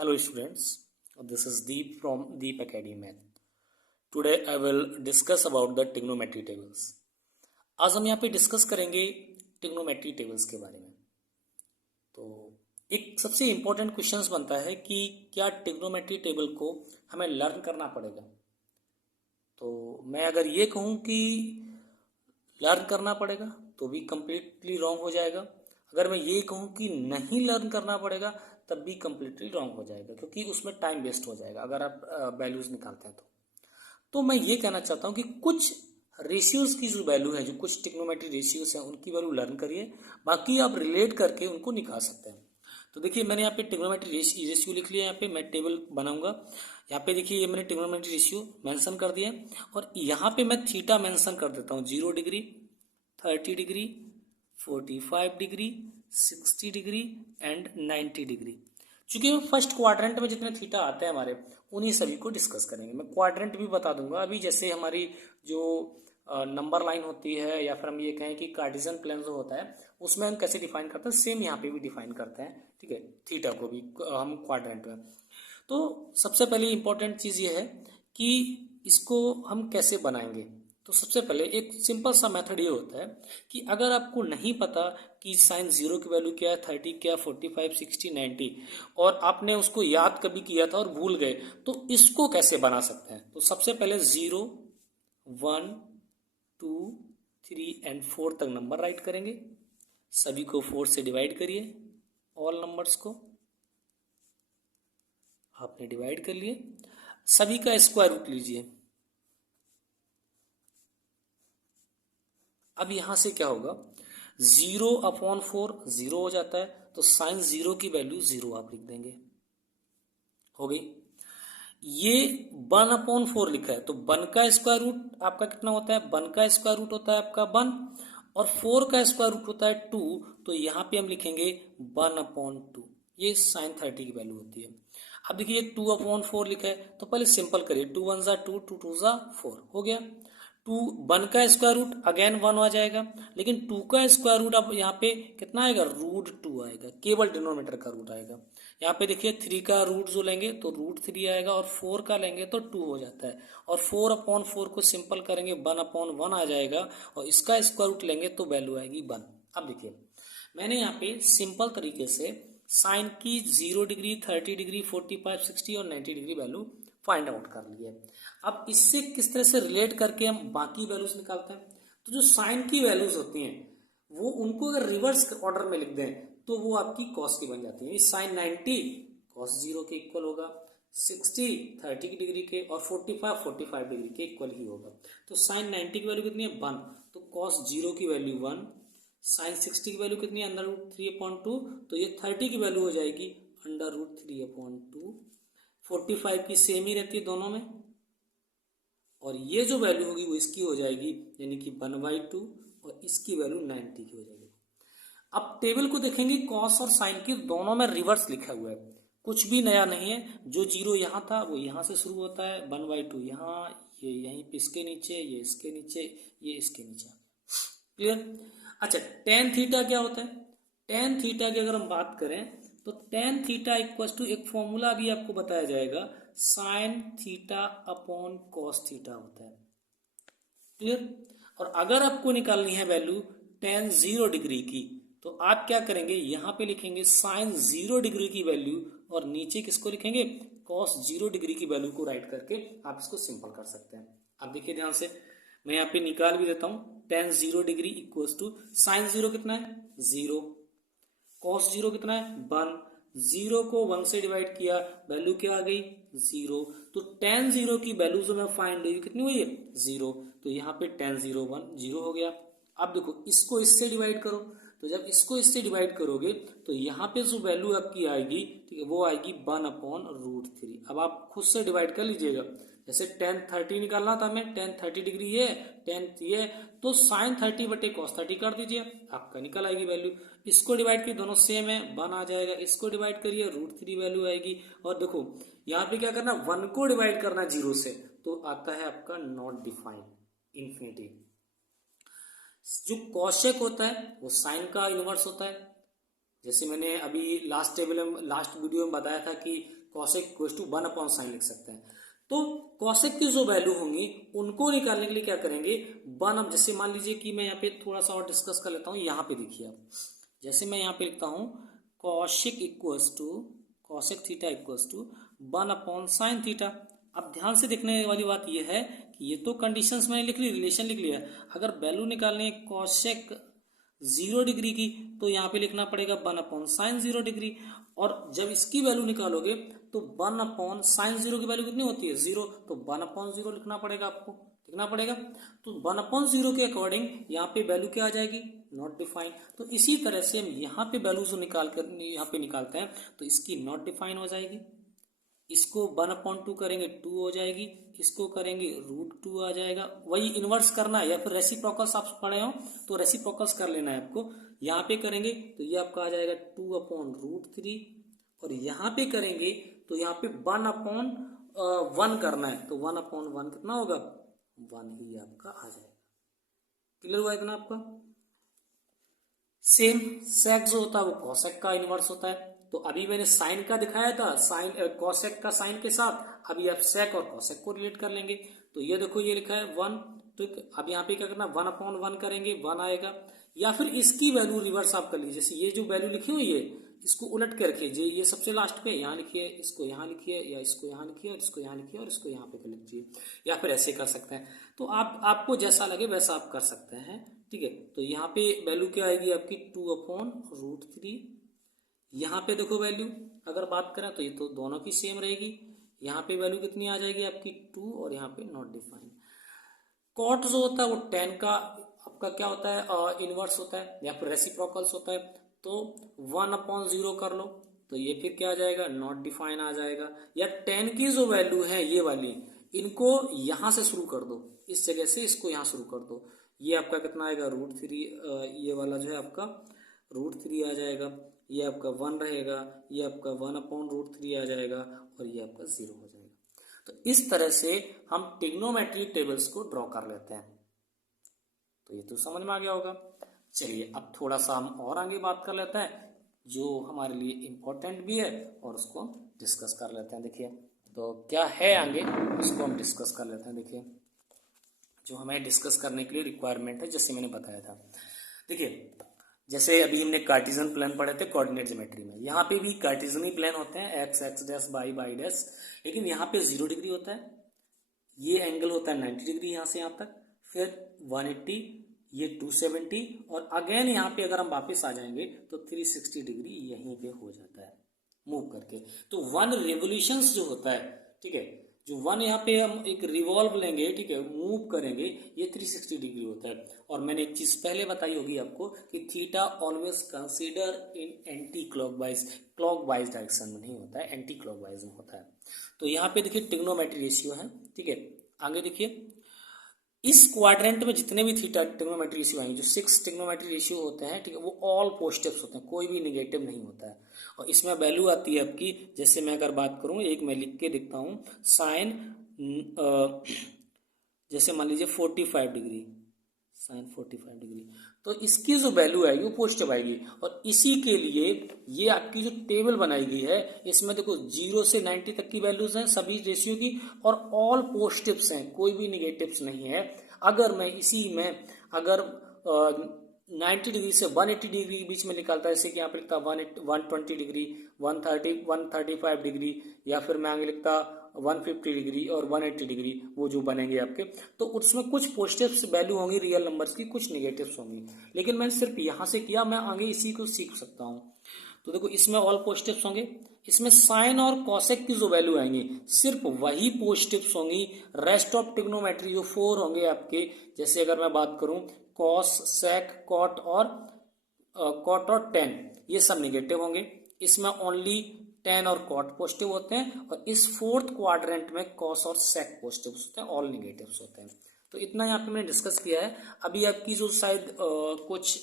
Hello students, this is Deep from Deep Academy Math. Today I will discuss about the trigonometry tables. आज हम यहाँ पे discuss करेंगे trigonometry tables के बारे में। तो एक सबसे इम्पोर्टेंट क्वेश्चंस बनता है कि क्या ट्रिग्नोमेट्री टेबल को हमें लर्न करना पड़ेगा। तो मैं अगर ये कहूँ कि लर्न करना पड़ेगा तो भी कम्प्लीटली रॉन्ग हो जाएगा। अगर मैं ये कहूँ कि नहीं लर्न करना पड़ेगा तब भी कम्प्लीटली रॉन्ग हो जाएगा, क्योंकि उसमें टाइम वेस्ट हो जाएगा अगर आप वैल्यूज़ निकालते हैं तो मैं ये कहना चाहता हूँ कि कुछ रेशियोज़ की जो वैल्यू है, जो कुछ ट्रिग्नोमेट्री रेशियोज़ हैं उनकी वैल्यू लर्न करिए, बाकी आप रिलेट करके उनको निकाल सकते हैं। तो देखिए मैंने यहाँ पे ट्रिग्नोमेट्री रेशियो लिख लिया। यहाँ पे मैं टेबल बनाऊंगा। यहाँ पे देखिए ये मैंने ट्रिग्नोमेट्री रेशियो मेंशन कर दिया और यहाँ पे मैं थीटा मेंशन कर देता हूँ। 0 degree, 30 degree, 45 degree, 60 degree and 90 degree. चूंकि हम फर्स्ट क्वाड्रेंट में जितने थीटा आते हैं हमारे, उन्हीं सभी को डिस्कस करेंगे। मैं क्वाड्रेंट भी बता दूंगा अभी। जैसे हमारी जो नंबर लाइन होती है या फिर हम ये कहें कि कार्टेशियन प्लेन जो होता है उसमें हम कैसे डिफाइन करते हैं, सेम यहाँ पे भी डिफाइन करते हैं। ठीक है, थीटा को भी हम क्वाड्रेंट में। तो सबसे पहले इंपॉर्टेंट चीज़ ये है कि इसको हम कैसे बनाएंगे। तो सबसे पहले एक सिंपल सा मेथड ये होता है कि अगर आपको नहीं पता कि साइन 0 की वैल्यू क्या है, 30 क्या, 45, 60, 90, और आपने उसको याद कभी किया था और भूल गए, तो इसको कैसे बना सकते हैं। तो सबसे पहले 0, 1, 2, 3 एंड 4 तक नंबर राइट करेंगे। सभी को 4 से डिवाइड करिए। ऑल नंबर्स को आपने डिवाइड कर लिए। सभी का स्क्वायर रूट लीजिए। अब यहां से क्या होगा, 0/4 0 हो जाता है, तो साइन 0 की वैल्यू 0 आप लिख देंगे। हो गई। ये 1/4 लिखा है, तो 1 का स्क्वायर रूट आपका कितना होता है, 1 का स्क्वायर रूट होता है आपका 1 और 4 का स्क्वायर रूट होता है 2। तो यहाँ पे हम लिखेंगे 1/2। ये साइन 30 की वैल्यू होती है। अब देखिए 2/4 लिखा है, तो पहले सिंपल करिए। 2 1 जा 2, 2 2 जा 4 हो गया। 1 का स्क्वायर रूट अगेन 1 आ जाएगा, लेकिन 2 का स्क्वायर रूट अब यहाँ पे कितना आएगा, √2 आएगा। केवल डिनोमिनेटर का रूट आएगा। यहाँ पे देखिए 3 का रूट जो लेंगे तो √3 आएगा और 4 का लेंगे तो 2 हो जाता है। और 4/4 को सिंपल करेंगे 1/1 आ जाएगा और इसका स्क्वायर रूट लेंगे तो वैल्यू आएगी 1। अब देखिए मैंने यहाँ पे सिंपल तरीके से साइन की 0 डिग्री, 30 डिग्री, 45, 60 और 90 डिग्री वैल्यू फाइंड आउट कर ली है। अब इससे किस तरह से रिलेट करके हम बाकी वैल्यूज निकालते हैं। तो जो साइन की वैल्यूज होती हैं वो उनको अगर रिवर्स ऑर्डर में लिख दें तो वो आपकी कॉस की बन जाती है। साइन 90 कॉस 0 के इक्वल होगा, 60 30 डिग्री के और 45 डिग्री के इक्वल ही होगा। तो साइन 90 की वैल्यू कितनी है, 1। तो कॉस 0 की वैल्यू 1। साइन 60 की वैल्यू कितनी है, √3/2। तो ये 30 की वैल्यू हो जाएगी √3/2। 45 की सेम ही रहती है दोनों में, और ये जो वैल्यू होगी वो इसकी हो जाएगी, यानी कि 1/2, और इसकी वैल्यू 90 की हो जाएगी। अब टेबल को देखेंगे, कॉस और साइन की दोनों में रिवर्स लिखा हुआ है, कुछ भी नया नहीं है। जो 0 यहाँ था वो यहाँ से शुरू होता है, 1/2 यहाँ, ये यहीं पे इसके नीचे, ये इसके नीचे, ये इसके नीचे। क्लियर। अच्छा, टेन थीटा क्या होता है। टेन थीटा की अगर हम बात करें तो टेन थीटा इक्वल्स टू, एक फॉर्मूला भी आपको बताया जाएगा, sine theta upon cos theta होता है। क्लियर। और अगर आपको निकालनी है वैल्यू टेन 0 डिग्री की, तो आप क्या करेंगे, यहां पे लिखेंगे साइन 0 डिग्री की वैल्यू और नीचे किसको लिखेंगे, कॉस 0 डिग्री की वैल्यू को राइट करके आप इसको सिंपल कर सकते हैं। अब देखिए ध्यान से, मैं यहाँ पे निकाल भी देता हूँ। Tan 0 degree equals to sine 0 कितना है, 0, कॉस 0 कितना है, 1। 0 को 1 से डिवाइड किया, वैल्यू क्या आ गई, 0। तो टेन 0 की वैल्यू जो मैं फाइंड हुई कितनी हुई है, 0। तो यहाँ पे टेन 0 1 0 हो गया। अब देखो इसको इससे डिवाइड करो, तो जब इसको इससे डिवाइड करोगे तो यहाँ पे जो वैल्यू आपकी आएगी, ठीक है, वो आएगी 1/√3। अब आप खुद से डिवाइड कर लीजिएगा। जैसे टेन 30 निकालना था हमें, टेन 30 डिग्री ये, टेन ये, तो साइन 30 बटे कॉस 30 कर दीजिए, आपका निकल आएगी वैल्यू। इसको डिवाइड किए, दोनों सेम है, 1 आ जाएगा। इसको डिवाइड करिए, √3 वैल्यू आएगी। और देखो यहाँ पे क्या करना, 1 को डिवाइड करना 0 से, तो आता है आपका नॉट डिफाइंड, इंफिनिटी। जो कॉशेक होता है वो साइन का इनवर्स होता है। जैसे मैंने अभी लास्ट वीडियो में बताया था कि कॉसेक इक्वल्स टू 1/sin लिख सकते हैं। तो कॉसेक की जो वैल्यू होंगी उनको निकालने के लिए क्या करेंगे, अब जैसे मान लीजिए कि मैं यहाँ पे थोड़ा सा और डिस्कस कर लेता हूँ। यहाँ पे देखिए आप, जैसे मैं यहाँ पे लिखता हूँ cosec theta equals to 1/sin theta. अब ध्यान से देखने वाली बात यह है कि ये तो कंडीशंस मैंने लिख ली, रिलेशन लिख लिया। अगर वैल्यू निकालनी है कॉसेक 0 डिग्री की तो यहाँ पे लिखना पड़ेगा 1/sin 0 डिग्री। और जब इसकी वैल्यू निकालोगे तो 1/sin 0 की वैल्यू कितनी होती है, 0, तो 1/0 लिखना पड़ेगा, आपको लिखना पड़ेगा। तो 1/0 के अकॉर्डिंग यहाँ पे वैल्यू क्या आ जाएगी, नॉट डिफाइन। तो इसी तरह से हम यहाँ पे वैल्यू जो निकाल कर यहाँ पे निकालते हैं तो इसकी नॉट डिफाइन हो जाएगी। इसको 1/2 करेंगे 2 हो जाएगी, इसको करेंगे √2 आ जाएगा। वही इनवर्स करना है या फिर रेसिप्रोकल्स आप पढ़े हो तो रेसिप्रोकल्स कर लेना है आपको। यहाँ पे करेंगे तो ये आपका आ जाएगा 2/√3, और यहाँ पे करेंगे तो यहाँ पे 1/1 करना है तो 1/1 कितना होगा, 1 ही आपका आ जाएगा। क्लियर हुआ इतना आपका। सेम सेक जो होता है वो कॉसेक का इनवर्स होता है। तो अभी मैंने साइन का दिखाया था, साइन कॉसेक का साइन के साथ, अभी आप सेक और कॉसेक को रिलेट कर लेंगे। तो ये देखो ये लिखा है 1, तो अब यहाँ पे क्या करना, 1/1 करेंगे 1 आएगा। या फिर इसकी वैल्यू रिवर्स आप कर लीजिए, जैसे ये जो वैल्यू लिखी हुई है इसको उलट के रखिए, ये सबसे लास्ट पे यहाँ लिखिए, इसको यहाँ लिखिए, या इसको यहाँ लिखिए, और इसको यहाँ लिखिए, और इसको यहाँ पे कर लीजिए, या फिर ऐसे कर सकते हैं। तो आपको जैसा लगे वैसा आप कर सकते हैं, ठीक है। तो यहाँ पे वैल्यू क्या आएगी आपकी 2/√3। यहाँ पे देखो वैल्यू अगर बात करें तो ये तो दोनों की सेम रहेगी। यहाँ पे वैल्यू कितनी आ जाएगी आपकी 2, और यहाँ पे नॉट डिफाइन। कॉट जो होता है वो tan का आपका क्या होता है, इनवर्स होता है या फिर रेसिप्रोकल्स होता है। तो 1/0 कर लो तो ये फिर क्या आ जाएगा, नॉट डिफाइन आ जाएगा। या tan की जो वैल्यू है ये वाली, इनको यहां से शुरू कर दो, इस जगह से इसको यहां शुरू कर दो। ये आपका कितना आएगा √3, ये वाला जो है आपका √3 आ जाएगा, ये आपका 1 रहेगा, ये आपका 1/√3 आ जाएगा, और ये आपका 0 हो जाएगा। तो इस तरह से हम ट्रिग्नोमेट्रिक टेबल्स को ड्रॉ कर लेते हैं। तो ये तो समझ में आ गया होगा। चलिए अब थोड़ा सा हम और आगे बात कर लेते हैं जो हमारे लिए इम्पोर्टेंट भी है, और उसको डिस्कस कर लेते हैं। देखिए तो क्या है आगे, उसको हम डिस्कस कर लेते हैं। देखिए जो हमें डिस्कस करने के लिए रिक्वायरमेंट है, जैसे मैंने बताया था। देखिए जैसे अभी हमने कार्टेशियन प्लान पढ़े थे कोऑर्डिनेट ज्योमेट्री में, यहाँ पे भी कार्टेशियन ही प्लान होते हैं, x x dash y dash, लेकिन यहाँ पे 0 डिग्री होता है। ये एंगल होता है 90 डिग्री यहाँ से यहाँ तक, फिर 180, ये 270, और अगेन यहाँ पे अगर हम वापस आ जाएंगे तो 360 डिग्री यहीं पे हो जाता है मूव करके। तो 1 रेवोल्यूशन जो होता है, ठीक है, जो 1 यहाँ पे हम एक रिवॉल्व लेंगे, ठीक है, मूव करेंगे, ये 360 डिग्री होता है। और मैंने एक चीज पहले बताई होगी आपको कि थीटा ऑलवेज कंसीडर इन एंटी क्लॉकवाइज डायरेक्शन में नहीं होता है, एंटी क्लॉकवाइज में होता है। तो यहाँ पे देखिए ट्रिग्नोमेट्री रेशियो है, ठीक है। आगे देखिए इस क्वाड्रेंट में जितने भी थीटा ट्रिग्नोमेट्री रेशियो आएंगे, जो 6 ट्रिग्नोमेट्री रेशियो होते हैं, ठीक है, वो ऑल पॉजिटिव्स होते हैं, कोई भी निगेटिव नहीं होता है। और इसमें वैल्यू आती है आपकी, जैसे मैं अगर बात करूं, एक मैं लिख के दिखता हूं, साइन जैसे मान लीजिए 45 डिग्री, साइन 45 डिग्री, तो इसकी जो वैल्यू आएगी वो पॉजिटिव आएगी। और इसी के लिए ये आपकी जो टेबल बनाई गई है, इसमें देखो 0 से 90 तक की वैल्यूज हैं सभी रेशियो की, और ऑल पॉजिटिव्स हैं, कोई भी निगेटिव्स नहीं है। अगर मैं इसी में अगर 90 डिग्री से 180 डिग्री के बीच में निकालता है, जैसे कि यहाँ पे लिखता 120 डिग्री, 135 डिग्री, या फिर मैं आगे लिखता 150 डिग्री और 180 डिग्री, वो जो बनेंगे आपके, तो उसमें कुछ पॉजिटिव्स वैल्यू होंगी रियल नंबर्स की, कुछ निगेटिव्स होंगी। लेकिन मैंने सिर्फ यहाँ से किया, मैं आगे इसी को सीख सकता हूँ। तो देखो इसमें ऑल पॉजिटिव्स होंगे, इसमें साइन और कॉसेक की जो वैल्यू आएंगी सिर्फ वही पॉजिटिव्स होंगी। रेस्ट ऑफ ट्रिग्नोमेट्री जो 4 होंगे आपके, जैसे अगर मैं बात करूं कॉस, सेक, कॉट और टेन, ये सब निगेटिव होंगे। इसमें ओनली टेन और कॉट पॉजिटिव होते हैं, और इस 4th क्वाड्रेंट में कॉस और सेक पॉजिटिव होते हैं, ऑल निगेटिव्स होते हैं। तो इतना यहाँ पे मैंने डिस्कस किया है। अभी आपकी जो शायद कुछ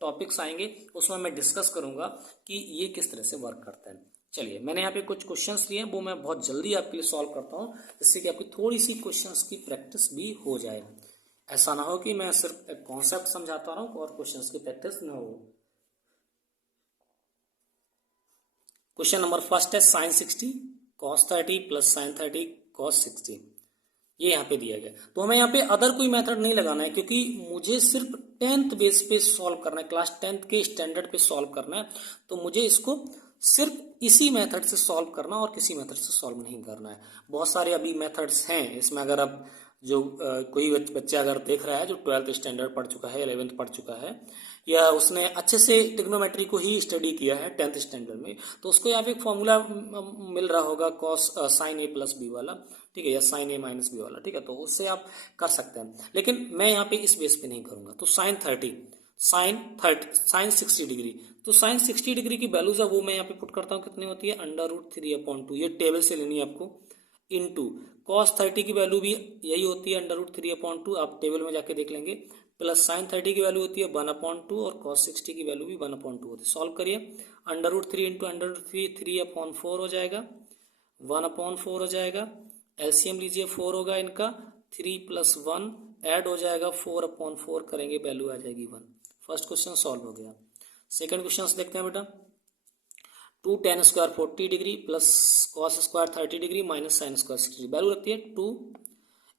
टॉपिक्स आएंगे उसमें मैं डिस्कस करूंगा कि ये किस तरह से वर्क करता है। चलिए मैंने यहाँ पे कुछ क्वेश्चंस लिए हैं, वो मैं बहुत जल्दी आपके लिए सॉल्व करता हूँ, जिससे कि आपकी थोड़ी सी क्वेश्चंस की प्रैक्टिस भी हो जाए। ऐसा ना हो कि मैं सिर्फ एक कॉन्सेप्ट समझाता रहूं और क्वेश्चंस की प्रैक्टिस ना हो। क्वेश्चन नंबर फर्स्ट है sine 60 cos 30 plus sine 30 cos 60, ये यहाँ पे दिया गया। तो हमें यहाँ पे अदर कोई मेथड नहीं लगाना है, क्योंकि मुझे सिर्फ 10th बेस पे सॉल्व करना है, क्लास 10th के स्टैंडर्ड पे सॉल्व करना है। तो मुझे इसको सिर्फ इसी मेथड से सॉल्व करना और किसी मेथड से सॉल्व नहीं करना है। बहुत सारे अभी मेथड्स हैं इसमें, अगर आप जो कोई बच्चा अगर देख रहा है जो 12th स्टैंडर्ड पढ़ चुका है, 11th पढ़ चुका है, या उसने अच्छे से ट्रिग्नोमेट्री को ही स्टडी किया है 10th स्टैंडर्ड में, तो उसको यहाँ पे एक फॉर्मूला मिल रहा होगा कॉस साइन ए प्लस बी वाला, ठीक है, या साइन ए माइनस बी वाला, ठीक है, तो उससे आप कर सकते हैं। लेकिन मैं यहाँ पे इस बेस पे नहीं करूंगा। तो साइन 30 साइन 60 डिग्री, तो साइन 60 डिग्री की वैल्यूज है वो मैं यहाँ पे पुट करता हूँ, कितनी होती है √3/2, ये टेबल से लेनी है आपको, इनटू कॉस 30 की वैल्यू भी यही होती है √3/2, आप टेबल में जाके देख लेंगे, प्लस साइन 30 की वैल्यू होती है 1/2 और कॉस 60 की वैल्यू भी 1/2 होती है। सॉल्व करिए, √3 इंटू √3 3/4 हो जाएगा, 1/4 हो जाएगा, एलसीएम लीजिए 4 होगा इनका, 3 + 1 ऐड हो जाएगा, 4/4 करेंगे वैल्यू आ जाएगी 1। फर्स्ट क्वेश्चन सॉल्व हो गया। सेकंड क्वेश्चन देखते हैं बेटा, 2 tan square 40 degree plus cos square 30 degree minus sine square 60, value रखती है 2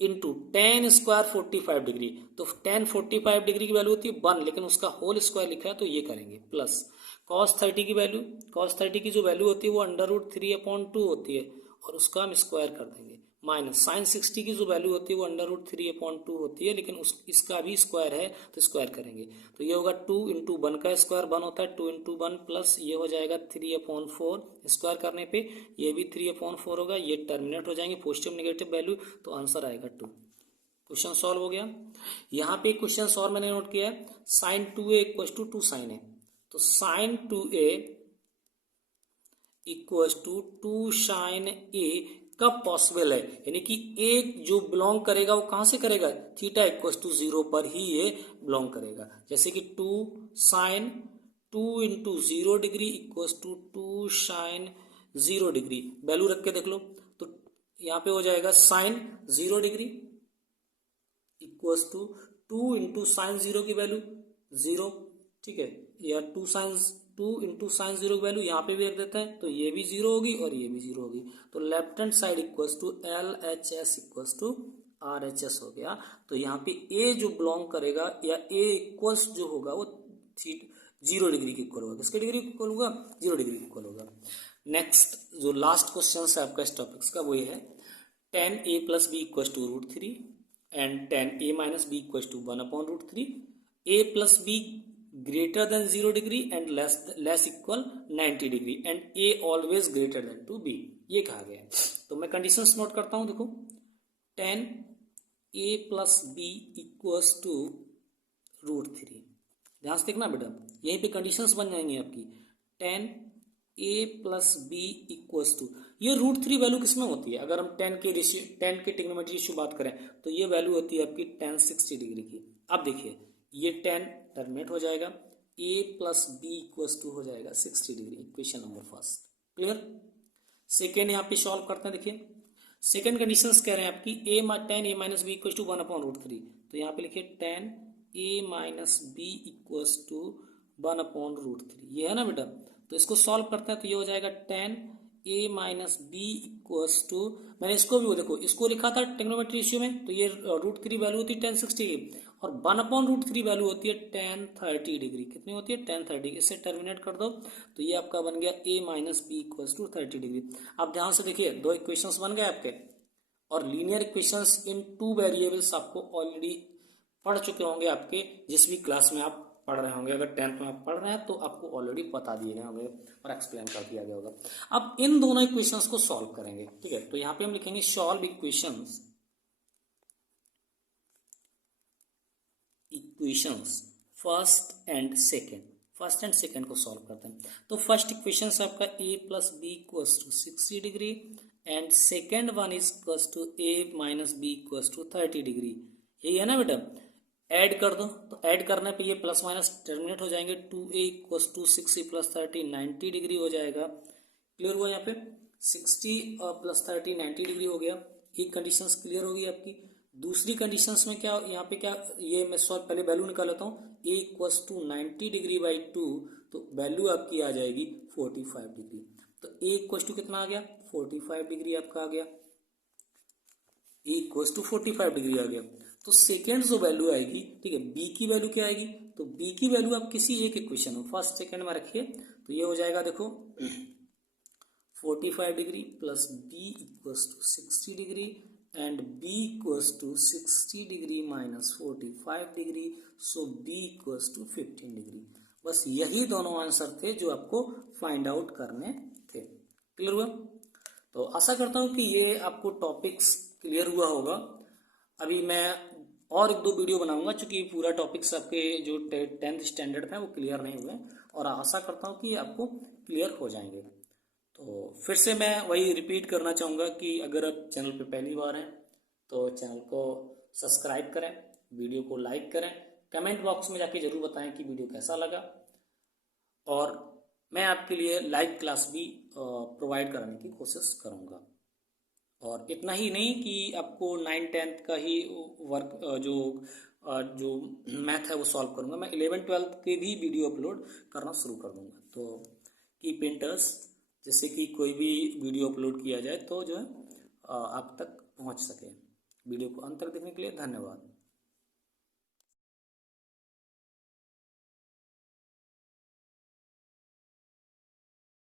इंटू tan स्क्वायर 45 डिग्री, तो tan 45 डिग्री की वैल्यू होती है 1, लेकिन उसका होल स्क्वायर लिखा है तो ये करेंगे, प्लस cos 30 की वैल्यू, cos 30 की जो वैल्यू होती है वो √3/2 होती है और उसका हम स्क्वायर कर देंगे, माइनस साइन 60 की जो वैल्यू होती है वो √3/2 होती है, लेकिन इसका भी स्क्वायर है तो स्क्वायर करेंगे, तो ये होगा 2 इंटू 1 का स्क्वायर 1 होता है, 2 इंटू 1 प्लस ये हो जाएगा 3/4, स्क्वायर करने पे ये भी 3/4 होगा, ये टर्मिनेट हो जाएंगे पॉजिटिव नेगेटिव वैल्यू, तो आंसर आएगा 2। क्वेश्चन सॉल्व हो गया। यहाँ पे क्वेश्चन और मैंने नोट किया है, साइन 2a = 2 साइन ए, तो साइन 2a = 2 साइन ए कब पॉसिबल है, यानी कि एक जो बिलोंग करेगा वो कहां से करेगा, थीटा = 0 पर ही ये बिलोंग करेगा। जैसे कि 2 sine 2 into 0 degree = 2 sine 0 degree, value रख के देख लो, तो यहाँ पे हो जाएगा साइन 0 डिग्री = 2 इंटू साइन 0 की वैल्यू 0, ठीक है, या 2 इंटू साइन 0 की वैल्यू यहाँ पे भी रख देते हैं, तो ये भी 0 होगी और ये भी 0 होगी, तो left hand side = LHS = RHS हो गया। तो यहाँ पे ए जो बिलोंग करेगा या ए इक्वल्स जो होगा वो 0 डिग्री के इक्वल होगा, किसके डिग्री के इक्वल होगा, 0 डिग्री के इक्वल होगा। नेक्स्ट जो लास्ट क्वेश्चन है आपका इस टॉपिक्स का वो ये है, tan a + b = √3 and tan a - b = 1/√3, a + b greater than 0 degree and less equal 90 degree and a always greater than to b, ये कहा गया है। तो मैं कंडीशंस नोट करता हूं, देखो tan a + b = √3, ध्यान से देखना बेटा, यहीं पे कंडीशंस बन जाएंगी आपकी, tan a + b = ये √3 वैल्यू किसमें होती है, अगर हम tan के ट्रिग्नोमेट्री रेशियो बात करें तो ये वैल्यू होती है आपकी tan 60 डिग्री की। अब देखिए ये tan टर्मिनेट हो जाएगा, a + b = हो जाएगा 60 degree, equation number first clear. Second यहाँ पे सॉल्व करते हैं, देखिए सेकेंड कंडीशन कह रहे हैं आपकी tan a - b = 1/√3, तो यहाँ पे लिखिए tan a - b = 1/√3, ये है ना बेटा, तो इसको सॉल्व करते हैं तो ये हो जाएगा tan a - b = मैंने इसको भी देखो इसको लिखा था ट्रिग्नोमेट्री रेशियो में, तो ये √3 वैल्यू होती है tan 60 और 1/√3 वैल्यू होती है tan 30 डिग्री, कितनी होती है tan 30, इससे टर्मिनेट कर दो तो ये आपका बन गया a - b = 30 डिग्री। अब ध्यान से देखिए दो इक्वेशंस बन गए आपके, और लीनियर इक्वेशंस इन 2 वेरिएबल्स आपको ऑलरेडी पढ़ चुके होंगे आपके जिस भी क्लास में आप पढ़ रहे होंगे, अगर 10th में आप पढ़ रहे हैं तो आपको ऑलरेडी बता दिए गए होंगे और एक्सप्लेन कर दिया गया होगा। अब इन दोनों इक्वेशंस को सॉल्व करेंगे, ठीक है, तो यहाँ पे हम लिखेंगे solve equations first and second को सॉल्व करते हैं। तो फर्स्ट इक्वेशन आपका a + b = 60 degree and second one is a - b = 30 degree, यही है ना बेटा, ऐड कर दो, तो ऐड करने पे ये प्लस माइनस टर्मिनेट हो जाएंगे, 2a = 60 + 30 90 डिग्री हो जाएगा, क्लियर हुआ, यहाँ पे 60 + 30 90 डिग्री हो गया, एक कंडीशंस क्लियर होगी आपकी। दूसरी कंडीशंस में क्या, यहाँ पे क्या, ये मैं पहले वैल्यू निकाल लेता हूँ, a = 90 डिग्री / 2, तो वैल्यू आपकी आ जाएगी 45 डिग्री, तो ए इक्वल टू कितना आ गया, 45 डिग्री आपका आ गया, ए इक्वल टू 45 डिग्री आ गया। तो सेकेंड जो वैल्यू आएगी, ठीक है, बी की वैल्यू क्या आएगी, तो बी की वैल्यू आप किसी एक इक्वेशन में फर्स्ट सेकेंड में रखिए, तो ये हो जाएगा देखो 45 degree plus B equals to 60 degree and B equals to 60 degree minus 45 degree, so B equals to 15 degree. बस यही दोनों आंसर थे जो आपको फाइंड आउट करने थे। क्लियर हुआ? तो आशा करता हूँ कि ये आपको टॉपिक्स क्लियर हुआ होगा। अभी मैं और एक दो वीडियो बनाऊंगा, चूंकि पूरा टॉपिक्स आपके जो 10th स्टैंडर्ड था वो क्लियर नहीं हुए, और आशा करता हूँ कि आपको क्लियर हो जाएंगे। तो फिर से मैं वही रिपीट करना चाहूँगा कि अगर आप चैनल पे पहली बार हैं तो चैनल को सब्सक्राइब करें, वीडियो को लाइक करें, कमेंट बॉक्स में जाके जरूर बताएं कि वीडियो कैसा लगा, और मैं आपके लिए लाइव क्लास भी प्रोवाइड कराने की कोशिश करूँगा। और इतना ही नहीं कि आपको 9th-10th का ही वर्क जो मैथ है वो सॉल्व करूँगा, मैं 11th-12th के भी वीडियो अपलोड करना शुरू कर दूँगा। तो कीप इन टच, जैसे कि कोई भी वीडियो अपलोड किया जाए तो जो है आप तक पहुँच सके। वीडियो को अंत तक देखने के लिए धन्यवाद।